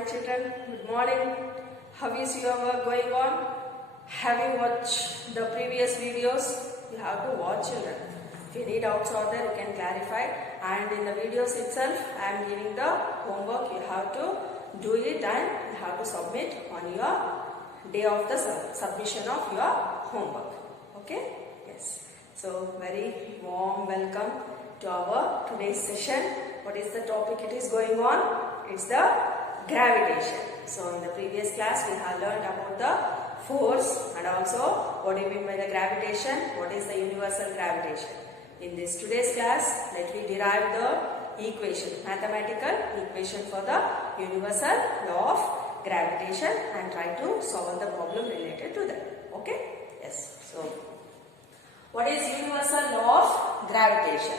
Hi children, good morning. How is your work going on? Have you watched the previous videos? You have to watch children. If you need doubts out there, you can clarify. And in the videos itself, I am giving the homework. You have to do it and you have to submit on your day of the submission of your homework. Okay? Yes. So, very warm welcome to our today's session. What is the topic it is going on? It's the gravitation. So, in the previous class, we have learned about the force and also what do you mean by the gravitation? What is the universal gravitation? In this today's class, let me derive the equation, mathematical equation for the universal law of gravitation and try to solve the problem related to that. Okay? Yes. So, what is universal law of gravitation?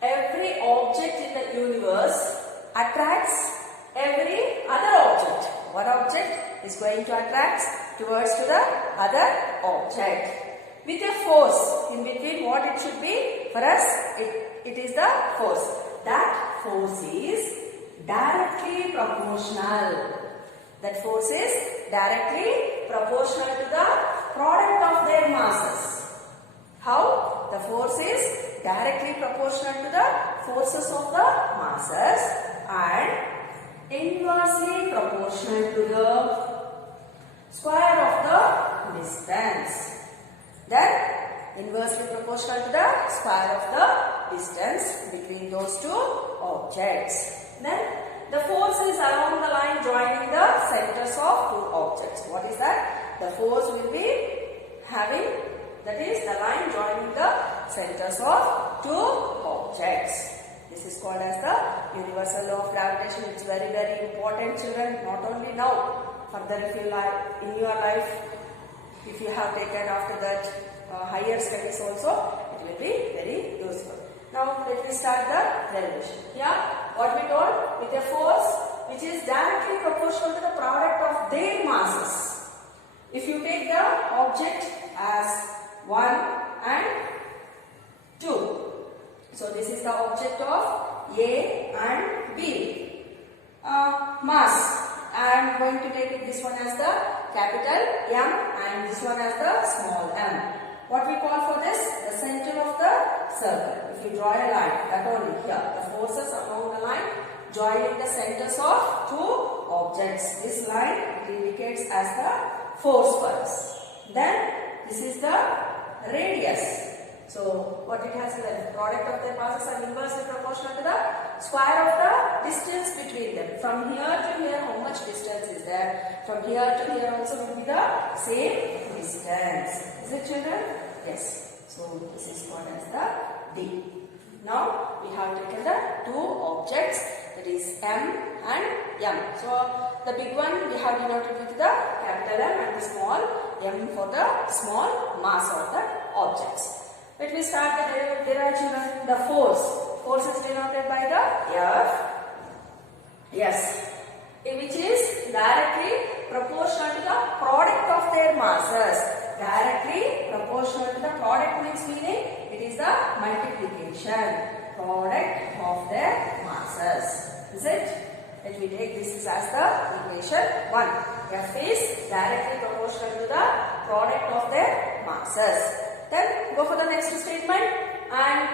Every object in the universe attracts every other object. One object is going to attract towards to the other object. With a force in between, what it should be? For us, it is the force. That force is directly proportional. That force is directly proportional to the product of their masses. How? The force is directly proportional to the forces of the masses and inversely proportional to the square of the distance. Then inversely proportional to the square of the distance between those two objects. Then the force is along the line joining the centers of two objects. What is that? The force will be having, that is the line joining the centers of two objects. This is called as the universal law of gravitation. It's very, very important, children, not only now, further if you like in your life, if you have taken after that higher studies also, it will be very useful. Now let me start the derivation. Here, what we told, with a force which is directly proportional to the product of their masses. If you take the object as 1 and 2. So this is the object of A and B. Mass. I am going to take this one as the capital M and this one as the small m. What we call for this? The center of the circle. If you draw a line, that only here. The forces along the line joining the centers of two objects. This line indicates as the force for us. Then this is the radius. So, what it has the product of their masses are inversely proportional to the square of the distance between them. From here to here, how much distance is there? From here to here also will be the same distance. Is it, children? Yes. So, this is called as the D. Now, we have taken the two objects, that is M and M. So, the big one we have denoted with the capital M and the small m for the small mass of the objects. Let me start the derivation of the force. Force is denoted by the F. Yes. Which is directly proportional to the product of their masses. Directly proportional to the product meaning it is the multiplication. Product of their masses. Is it? Let me take this as the equation 1. F is directly proportional to the product of their masses. Then go for the next statement and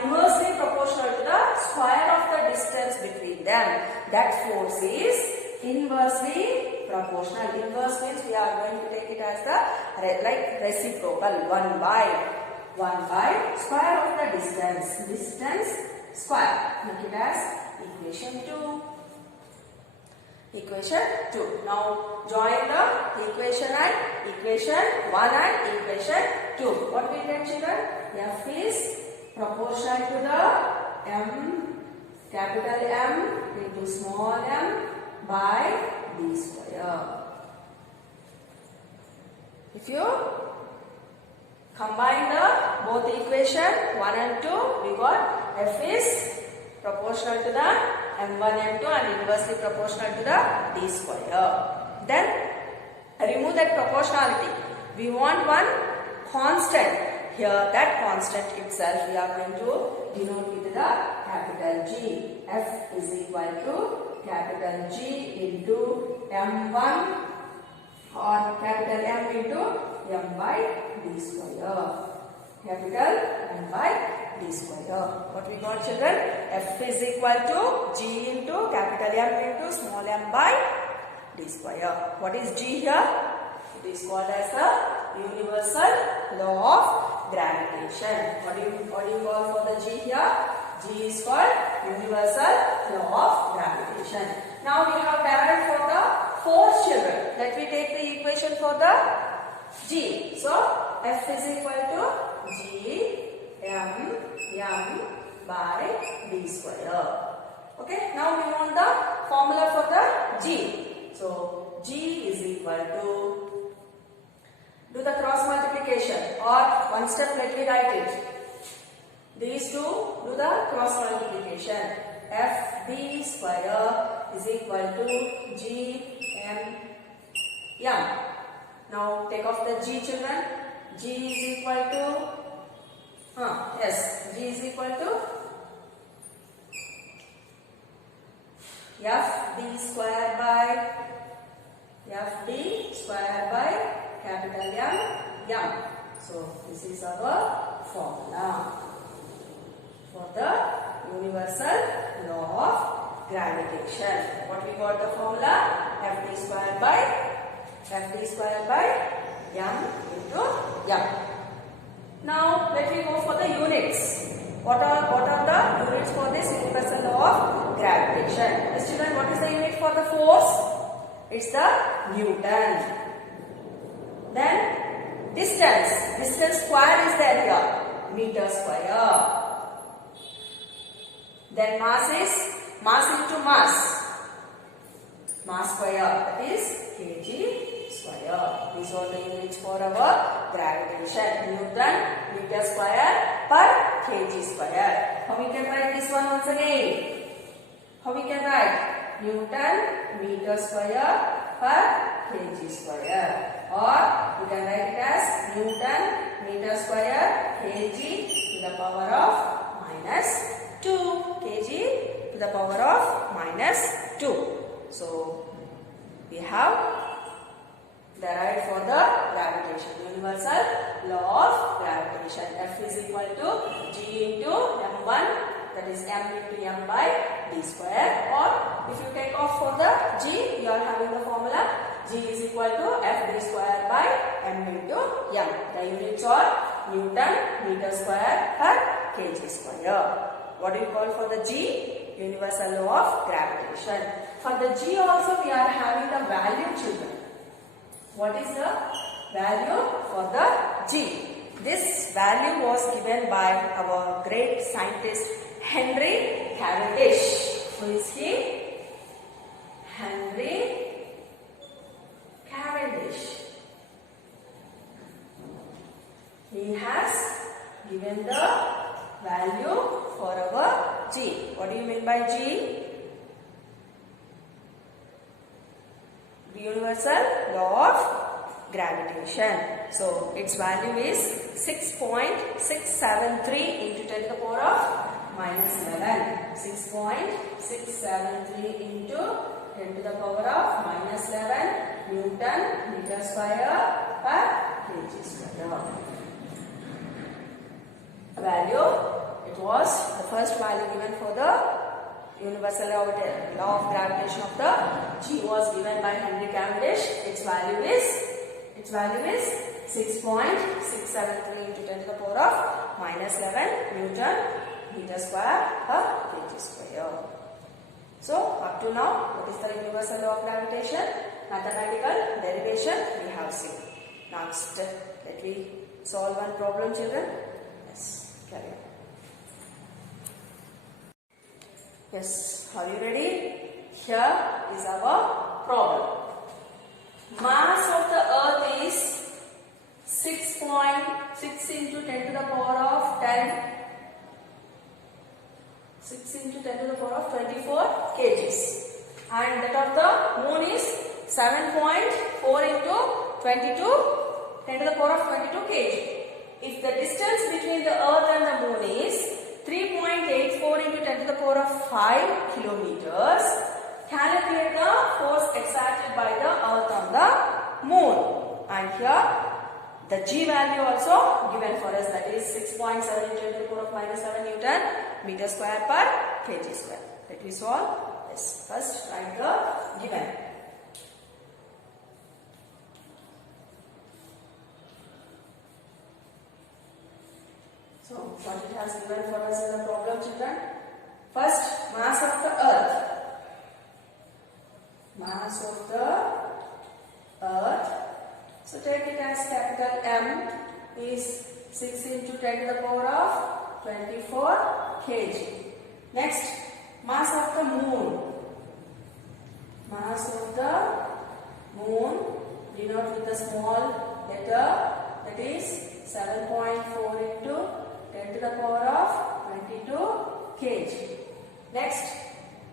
inversely proportional to the square of the distance between them. That force is inversely proportional. Inverse means we are going to take it as the like reciprocal 1 by square of the distance. Distance square. Make it as equation 2. Equation 2. Now join the equation and equation 1 and equation 2. What we get, children? F is proportional to the M, capital M into small m by D square. If you combine the both equation 1 and 2, we got F is proportional to the M1, M2 and inversely proportional to the D square. Then remove that proportionality. We want one constant. Here that constant itself we are going to denote with the capital G. F is equal to capital G into M1 or capital M into M by D square. Capital M by D square. What we got, children? F is equal to G into capital M into small m by D square. What is G here? It is called as the universal law of gravitation. What do you call for the G here? G is called universal law of gravitation. Now we have derived for the force, children. Let me take the equation for the G. So F is equal to G M by D square. Okay. Now we want the formula for the G. So G is equal to, do the cross multiplication, or one step let me write it. These two, do the cross multiplication. FD square is equal to GM. Now take off the G, children. G is equal to, G is equal to FD square by capital M. So this is our formula for the universal law of gravitation. What we got the formula? FD square by M into M. Now let me go for the units. What are the units for this universal law of gravitation? Yes, children, what is the unit for the force? It's the Newton. Then distance square is there here, meter square. Then mass into mass square, that is kg square. These are the units for our gravitation. Newton meter square per kg square. How we can write this one once again? How we can write? Newton meter square per kg square, or you can write it as Newton meter square kg to the power of minus 2. Kg to the power of minus 2. So we have derived for the gravitation, universal law of gravitation. F is equal to G into M1, that is M into M by D square, or if you take off for the G, you are having the formula G is equal to FD square by M into M. The units are Newton meter square per kg square. What do you call for the G? Universal law of gravitation. For the G also we are having the value, children. What is the value for the G? This value was given by our great scientist Henry Cavendish. Who is he? Henry Cavendish. He has given the value for our G. What do you mean by G? The universal law of gravitation. So its value is 6.673 into 10 to the power of minus 11. 6.673 into 10 to the power of minus 11 Newton meter square per kg square. Value, it was the first value given for the universal law of gravitation of the G was given by Henry Cavendish. Its value is 6.673 into 10 to the power of minus 11 Newton meter square per kg square. So up to now, what is the universal law of gravitation? Mathematical derivation we have seen. Next, let me solve one problem, children. Yes, carry on. Yes, are you ready? Here is our problem. Mass of the earth is 6.6 into 10 to the power of 10. 6 into 10 to the power of 24 kgs. And that of the moon is 7.4 into 22, 10 to the power of 22 kg. If the distance between the earth and the moon is 3.84 into 10 to the power of 5 kilometers. Calculate the force exerted by the earth on the moon. And here the G value also given for us, that is 6.7 into 10 to the power of minus 7 Newton meter square per kg square. Let me solve this. First write the given. So what it has given for us in the problem, children? First, mass of the earth. Mass of the earth. So take it as capital M is 6 into 10 to the power of 24 kg. Next, mass of the moon. Mass of the moon, denote with a small letter, that is 7.4 into 10 to the power of 22 kg. Next,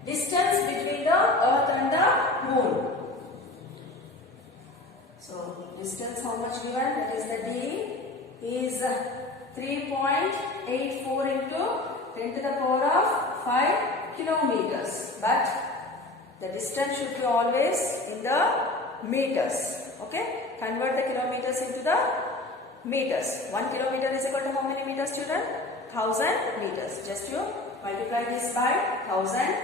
distance between the earth and the moon. So, distance how much given? That is the D is 3.84 into 10 to the power of 5 kilometers. But the distance should be always in the meters. Okay? Convert the kilometers into the meters. 1 kilometer is equal to how many meters, children? 1000 meters. Just you multiply this by 1000.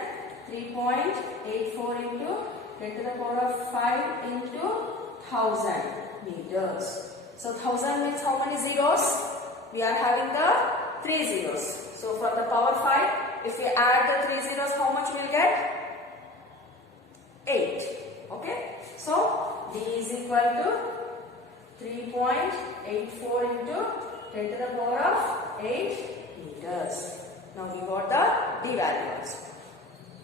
3.84 into 10 to the power of 5 into 1000 meters. So 1000 means how many zeros? We are having the 3 zeros. So for the power 5, if we add the 3 zeros, how much we will get? 8. Okay. So D is equal to 3.84 into 10 to the power of 8 meters. Now we got the D values.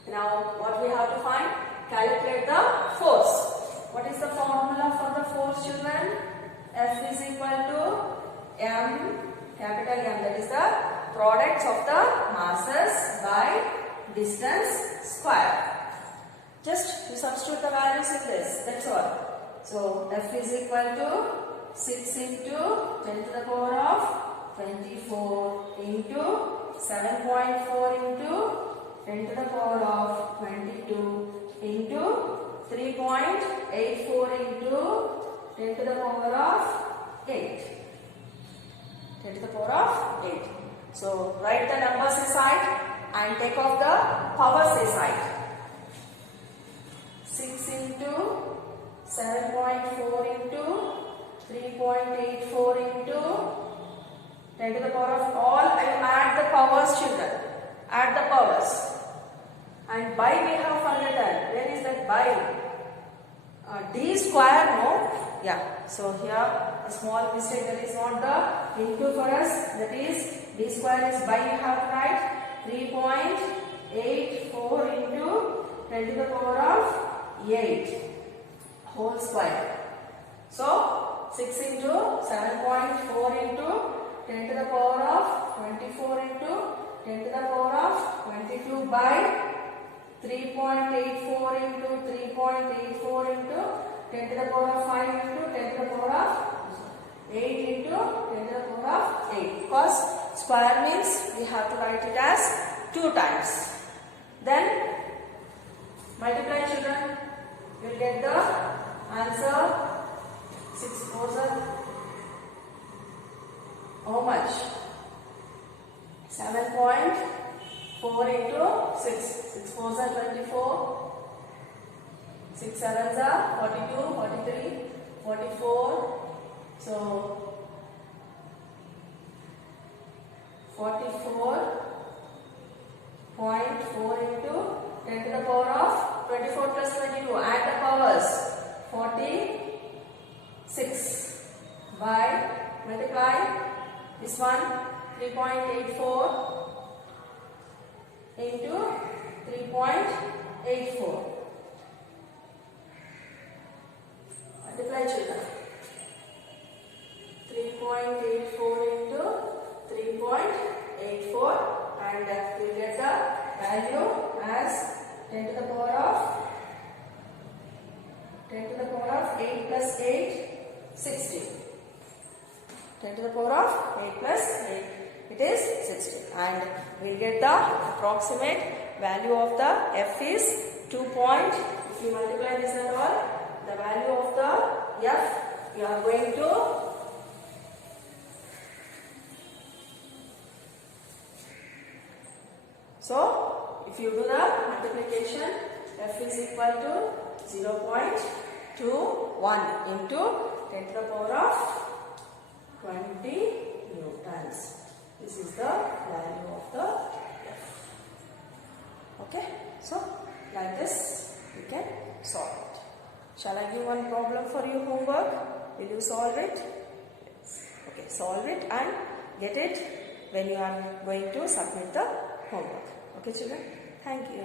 Now what we have to find? Calculate the force. What is the formula for the force, children? F is equal to M, capital M, that is the products of the masses by distance square. Just you substitute the values in this, that's all. So F is equal to 6 into 10 to the power of 24 into 7.4 into 10 to the power of 22 into 3.84 into 10 to the power of 8. 10 to the power of 8. So write the numbers inside and take off the powers inside. 6 into 7.4 into 3.84 into 10 to the power of all. I add the powers, children. Add the powers. And by we have forgotten. Where is that by? D square, no? Yeah. So here a small mistake, that is not the into for us. That is D square is by we have to write 3.84 into 10 to the power of 8 whole square. So 6 into 7.4 into 10 to the power of 24 into 10 to the power of 22 by 3.84 into 3.84 into 10 to the power of 5 into 10 to the power of 8 into 10 to the power of 8. Because square means we have to write it as 2 times. Then multiply, children. You will get the answer 6 4s are how much? 7.4 into 6. 6 4s are 24. 6 7s are 42, 43, 44. So 44.4 into 10 to the power of 24 plus 22. Add the powers. 46 by multiply this one 3.84 into 3.84. Multiply, children. 3.84 into 3.84 and we get the value as 10 to the power of 8 plus 8, 60. 10 to the power of 8 plus 8 it is 16. And we'll get the approximate value of the F is 2 point. If you multiply this and all, the value of the F, you are going to so if you do the multiplication, F is equal to 0.21 into 10 to the power of 20 newtons. This is the value of the F. Okay, so like this you can solve it. Shall I give one problem for you homework? Will you solve it? Yes. Okay, solve it and get it when you are going to submit the homework. Okay children, thank you.